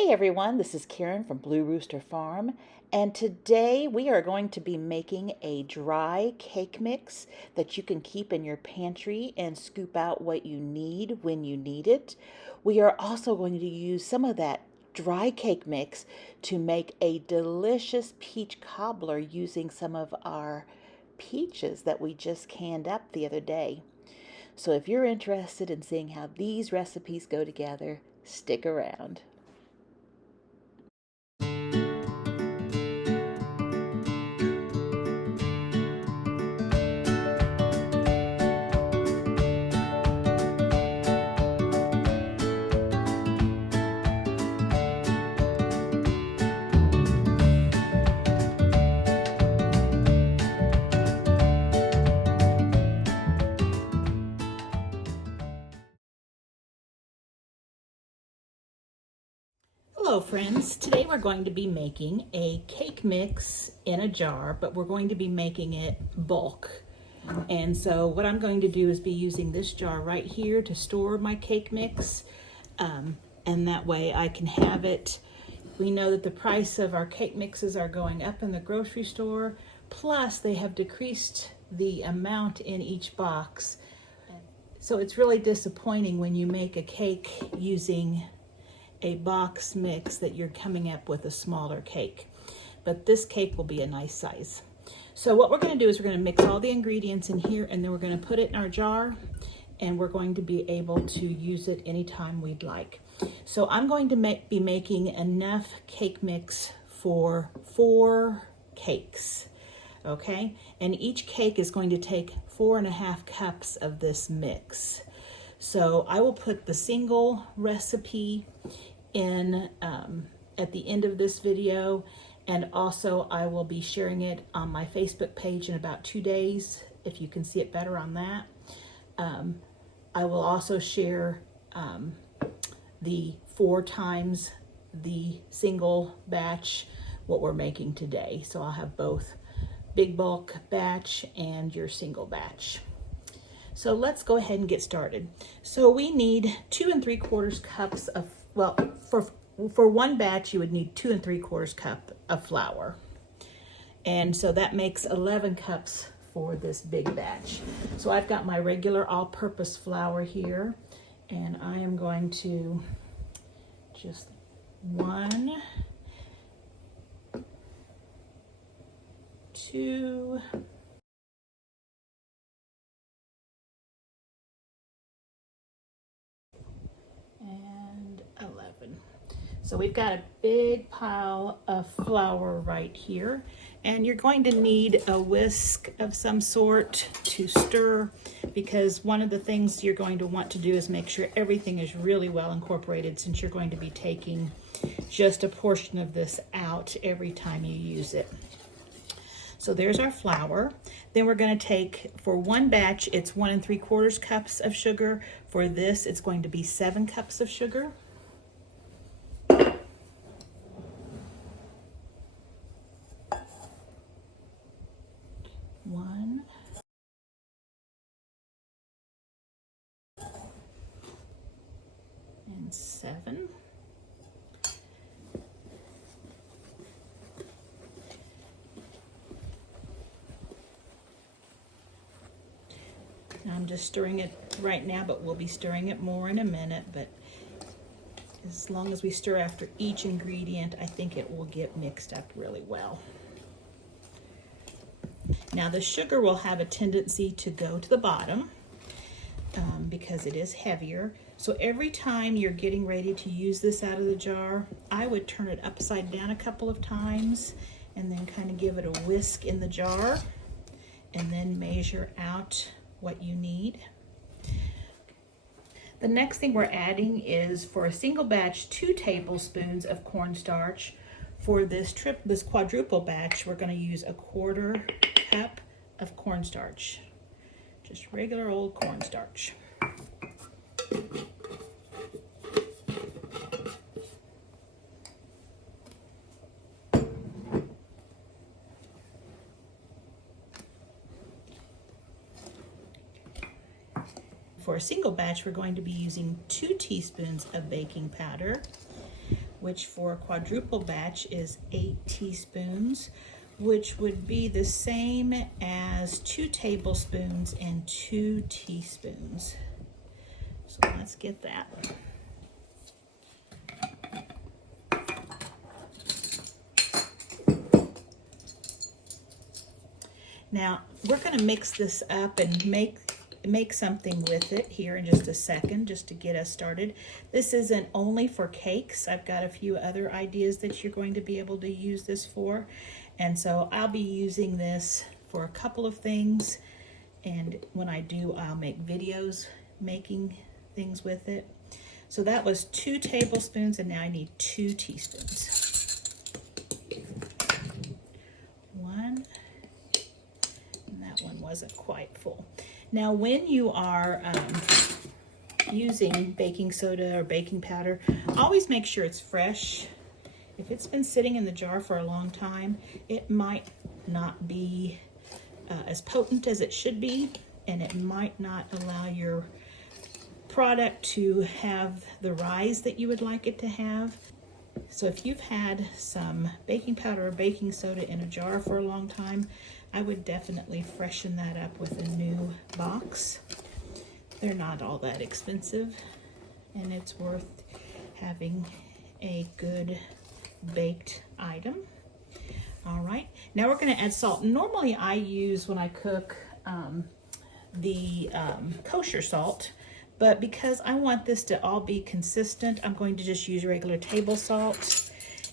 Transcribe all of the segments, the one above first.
Hey everyone, this is Karen from Blue Rooster Farm, and today we are going to be making a dry cake mix that you can keep in your pantry and scoop out what you need when you need it. We are also going to use some of that dry cake mix to make a delicious peach cobbler using some of our peaches that we just canned up the other day. So if you're interested in seeing how these recipes go together, stick around. Hello friends, today we're going to be making a cake mix in a jar, but we're going to be making it bulk. And so what I'm going to do is be using this jar right here to store my cake mix, and that way I can have it. We know that the price of our cake mixes are going up in the grocery store, plus they have decreased the amount in each box. So it's really disappointing when you make a cake using a box mix that you're coming up with a smaller cake, but this cake will be a nice size. So what we're going to do is we're going to mix all the ingredients in here, and then we're going to put it in our jar, and we're going to be able to use it anytime we'd like. So I'm going to be making enough cake mix for 4 cakes, okay? And each cake is going to take 4.5 cups of this mix. So I will put the single recipe in at the end of this video, and also I will be sharing it on my Facebook page in about 2 days if you can see it better on that. I will also share the 4 times the single batch what we're making today. So I'll have both big bulk batch and your single batch. So let's go ahead and get started. So we need 2 3/4 cups of, well, for one batch you would need 2 3/4 cup of flour. And so that makes 11 cups for this big batch. So I've got my regular all-purpose flour here, and I am going to just 1, 2, and 11. So we've got a big pile of flour right here, and you're going to need a whisk of some sort to stir, because one of the things you're going to want to do is make sure everything is really well incorporated, since you're going to be taking just a portion of this out every time you use it. So there's our flour. Then we're going to take, for one batch, it's 1 3/4 cups of sugar. For this, it's going to be 7 cups of sugar. One. And 7. I'm just stirring it right now, but we'll be stirring it more in a minute. But as long as we stir after each ingredient, I think it will get mixed up really well. Now the sugar will have a tendency to go to the bottom because it is heavier. So every time you're getting ready to use this out of the jar, I would turn it upside down a couple of times and then kind of give it a whisk in the jar, and then measure out what you need. The next thing we're adding is, for a single batch, 2 tablespoons of cornstarch. For this quadruple batch, we're going to use a 1/4 cup of cornstarch, just regular old cornstarch. For a single batch, we're going to be using 2 teaspoons of baking powder, which for a quadruple batch is 8 teaspoons, which would be the same as 2 tablespoons and 2 teaspoons. So let's get that. Now we're going to mix this up and make something with it here in just a second, just to get us started. This isn't only for cakes. I've got a few other ideas that you're going to be able to use this for. And so I'll be using this for a couple of things. And when I do, I'll make videos making things with it. So that was 2 tablespoons, and now I need 2 teaspoons. 1, and that one wasn't quite full. Now, when you are using baking soda or baking powder, always make sure it's fresh. If it's been sitting in the jar for a long time, it might not be as potent as it should be, and it might not allow your product to have the rise that you would like it to have. So if you've had some baking powder or baking soda in a jar for a long time, I would definitely freshen that up with a new box. They're not all that expensive, and it's worth having a good baked item. All right, now we're going to add salt. Normally I use, when I cook, the kosher salt, but because I want this to all be consistent, I'm going to just use regular table salt.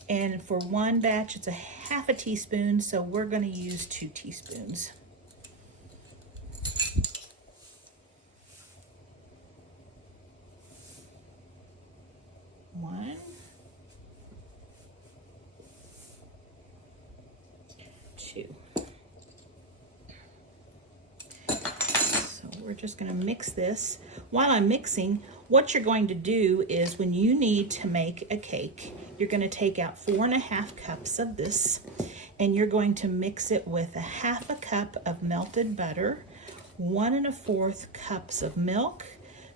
And for one batch, it's a half a teaspoon, so we're going to use 2 teaspoons. One, 2. So we're just going to mix this. While I'm mixing, what you're going to do is, when you need to make a cake, you're going to take out 4½ cups of this, and you're going to mix it with a ½ cup of melted butter, 1 1/4 cups of milk,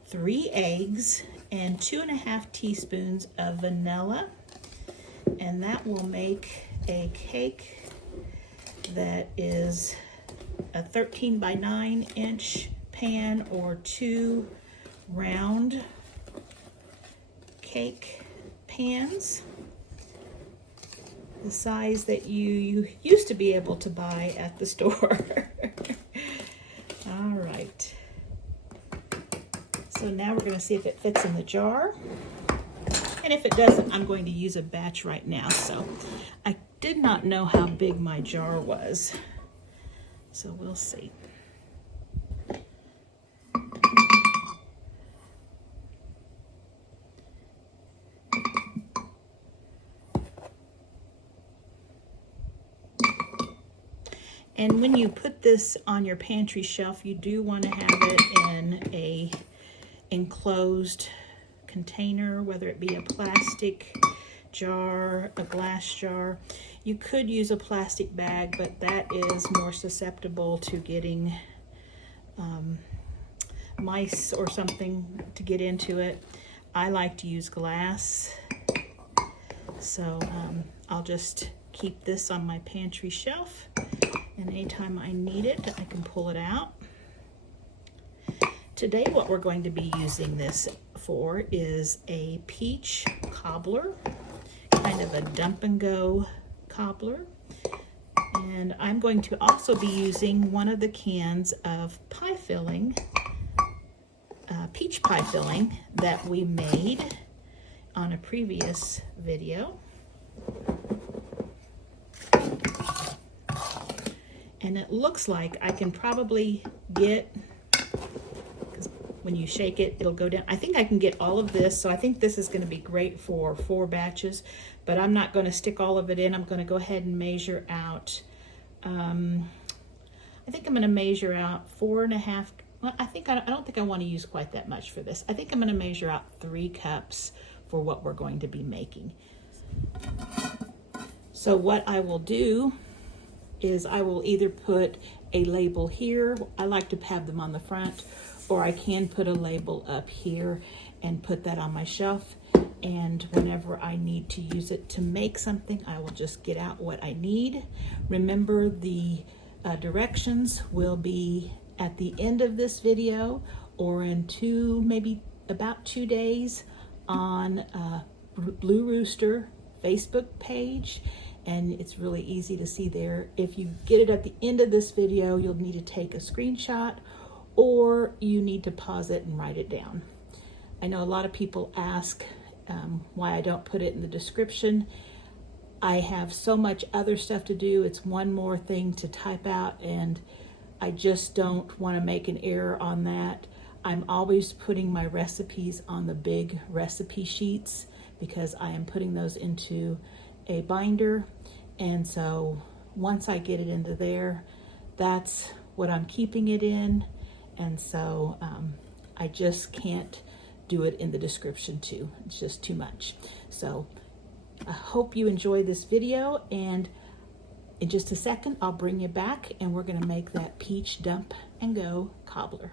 3 eggs, and 2½ teaspoons of vanilla. And that will make a cake that is a 13 by 9 inch pan, or 2 round cake pans, the size that you used to be able to buy at the store. All right. So now we're going to see if it fits in the jar. And if it doesn't, I'm going to use a batch right now. So I did not know how big my jar was. So we'll see. And when you put this on your pantry shelf, you do want to have it in a enclosed container, whether it be a plastic jar, a glass jar. You could use a plastic bag, but that is more susceptible to getting mice or something to get into it. I like to use glass, so I'll just keep this on my pantry shelf, and anytime I need it, I can pull it out. Today what we're going to be using this for is a peach cobbler, kind of a dump and go cobbler. And I'm going to also be using one of the cans of pie filling, peach pie filling that we made on a previous video. And it looks like I can probably get, because when you shake it, it'll go down. I think I can get all of this, so I think this is going to be great for 4 batches, but I'm not going to stick all of it in. I'm going to go ahead and measure out, I think I'm going to measure out 4½ well, I don't think I want to use quite that much for this. I think I'm going to measure out 3 cups for what we're going to be making. So what I will do is I will either put a label here, I like to have them on the front, or I can put a label up here and put that on my shelf. and whenever I need to use it to make something, I will just get out what I need. Remember, the directions will be at the end of this video, or in maybe about 2 days, on Blue Rooster Facebook page, and it's really easy to see there. If you get it at the end of this video, you'll need to take a screenshot, or you need to pause it and write it down. I know a lot of people ask why I don't put it in the description. I have so much other stuff to do. It's one more thing to type out, and I just don't want to make an error on that. I'm always putting my recipes on the big recipe sheets because I am putting those into a binder, and so once I get it into there, that's what I'm keeping it in, and so I just can't do it in the description too. It's just too much. So I hope you enjoy this video, and in just a second I'll bring you back and we're gonna make that peach dump and go cobbler.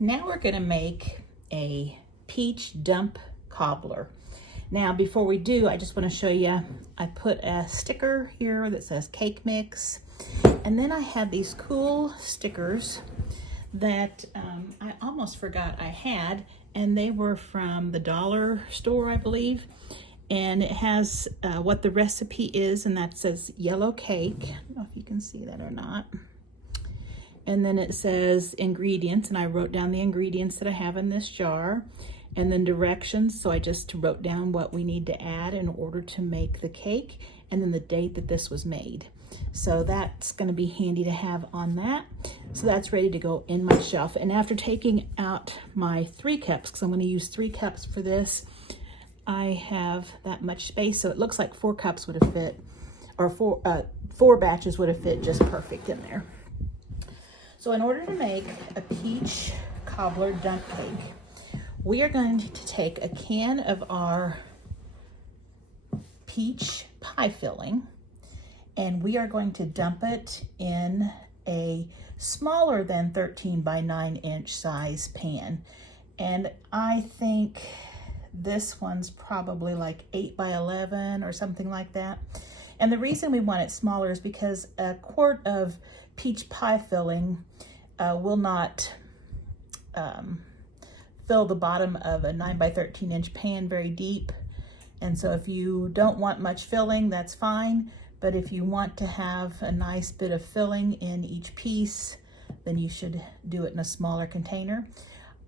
Now we're gonna make a peach dump cobbler. Now before we do, I just want to show you, I put a sticker here that says cake mix, and then I have these cool stickers that I almost forgot I had, and they were from the dollar store, I believe, and it has what the recipe is, and that says yellow cake. I don't know if you can see that or not. And then it says ingredients, and I wrote down the ingredients that I have in this jar, and then directions, so I just wrote down what we need to add in order to make the cake, and then the date that this was made. So that's going to be handy to have on that. So that's ready to go in my shelf. And after taking out my 3 cups, because I'm going to use 3 cups for this, I have that much space. So it looks like 4 cups would have fit, or 4 batches would have fit just perfect in there. So in order to make a peach cobbler dump cake, we are going to take a can of our peach pie filling, and we are going to dump it in a smaller than 13 by 9 inch size pan. And I think this one's probably like 8 by 11 or something like that. And the reason we want it smaller is because a quart of peach pie filling will not fill the bottom of a 9 by 13 inch pan very deep. And so if you don't want much filling, that's fine. But if you want to have a nice bit of filling in each piece, then you should do it in a smaller container.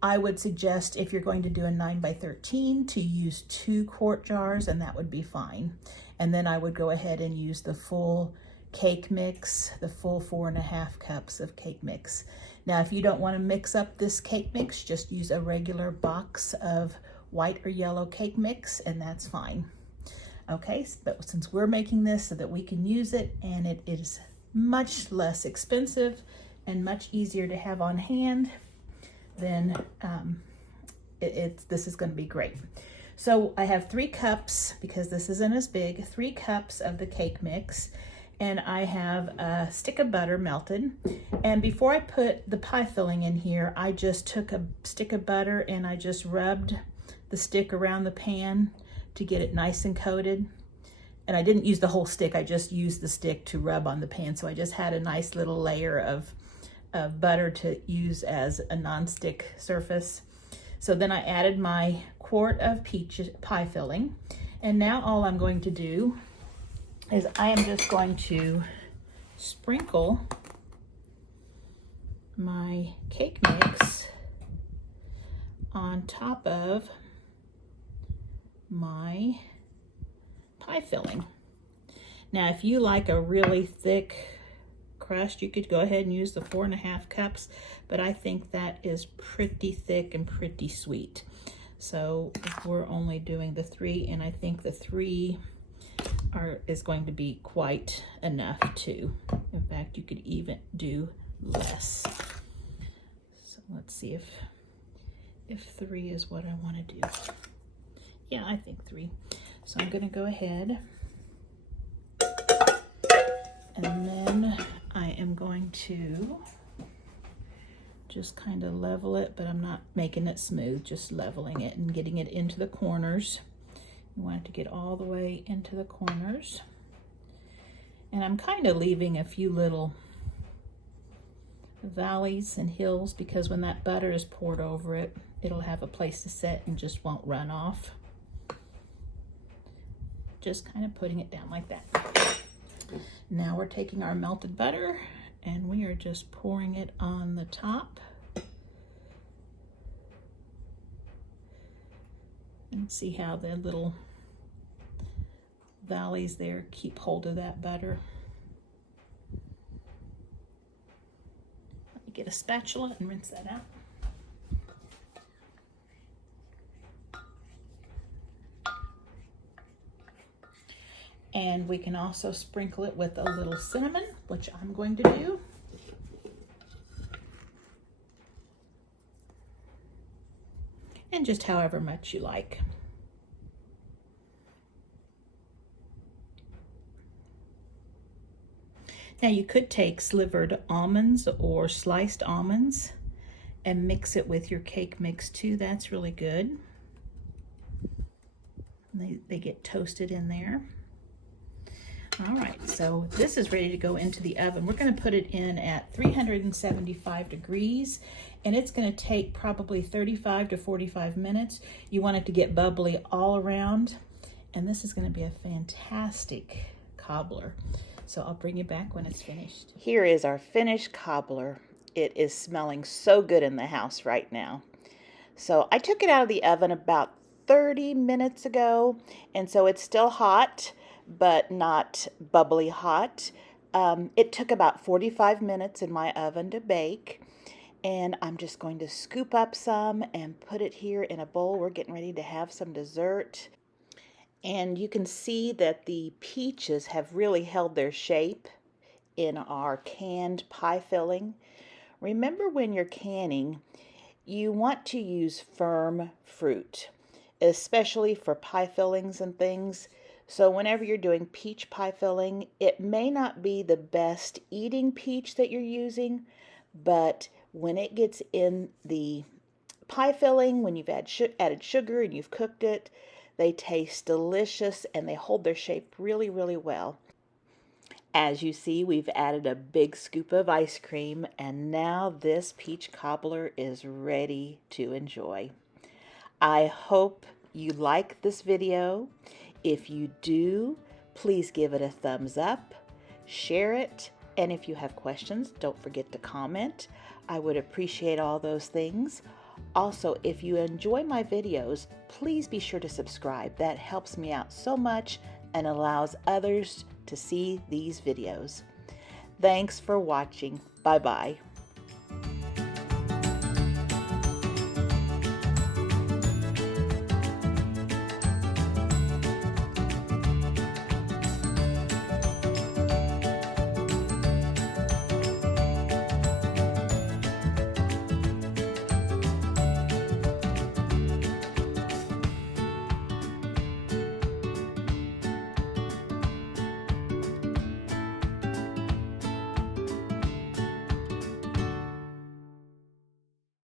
I would suggest, if you're going to do a 9 by 13, to use 2 quart jars, and that would be fine. And then I would go ahead and use the full cake mix, the full 4.5 cups of cake mix. Now, if you don't want to mix up this cake mix, just use a regular box of white or yellow cake mix, and that's fine. Okay, but since we're making this so that we can use it, and it is much less expensive and much easier to have on hand, then this is going to be great. So I have 3 cups, because this isn't as big, 3 cups of the cake mix, and I have a stick of butter melted. And before I put the pie filling in here, I just took a stick of butter and I just rubbed the stick around the pan to get it nice and coated. And I didn't use the whole stick, I just used the stick to rub on the pan. So I just had a nice little layer of butter to use as a non-stick surface. So then I added my quart of peach pie filling. And now all I'm going to do is I am just going to sprinkle my cake mix on top of my pie filling. Now, if you like a really thick crust, you could go ahead and use the 4.5 cups, but I think that is pretty thick and pretty sweet. So if we're only doing the 3, and I think the 3 is going to be quite enough too. In fact, you could even do less. So let's see if 3 is what I want to do. Yeah, I think 3. So I'm going to go ahead, and then I am going to just kind of level it, but I'm not making it smooth, just leveling it and getting it into the corners. You want it to get all the way into the corners. And I'm kind of leaving a few little valleys and hills because when that butter is poured over it, it'll have a place to set and just won't run off. Just kind of putting it down like that. Now we're taking our melted butter and we are just pouring it on the top. And see how the little valleys there keep hold of that butter. Let me get a spatula and rinse that out. And we can also sprinkle it with a little cinnamon, which I'm going to do. And just however much you like. Now you could take slivered almonds or sliced almonds and mix it with your cake mix too. That's really good. They get toasted in there. All right, so this is ready to go into the oven. We're going to put it in at 375 degrees, and it's going to take probably 35 to 45 minutes. You want it to get bubbly all around, and this is going to be a fantastic cobbler. So I'll bring you back when it's finished. Here is our finished cobbler. It is smelling so good in the house right now. So I took it out of the oven about 30 minutes ago, and so it's still hot, but not bubbly hot. It took about 45 minutes in my oven to bake, and I'm just going to scoop up some and put it here in a bowl. We're getting ready to have some dessert. And you can see that the peaches have really held their shape in our canned pie filling. Remember, when you're canning, you want to use firm fruit, especially for pie fillings and things. So whenever you're doing peach pie filling, it may not be the best eating peach that you're using, but when it gets in the pie filling, when you've added sugar and you've cooked it, they taste delicious and they hold their shape really, really well. As you see, we've added a big scoop of ice cream, and now this peach cobbler is ready to enjoy. I hope you like this video. If you do, please give it a thumbs up, share it, and if you have questions, don't forget to comment. I would appreciate all those things. Also, if you enjoy my videos, please be sure to subscribe. That helps me out so much and allows others to see these videos. Thanks for watching. Bye-bye.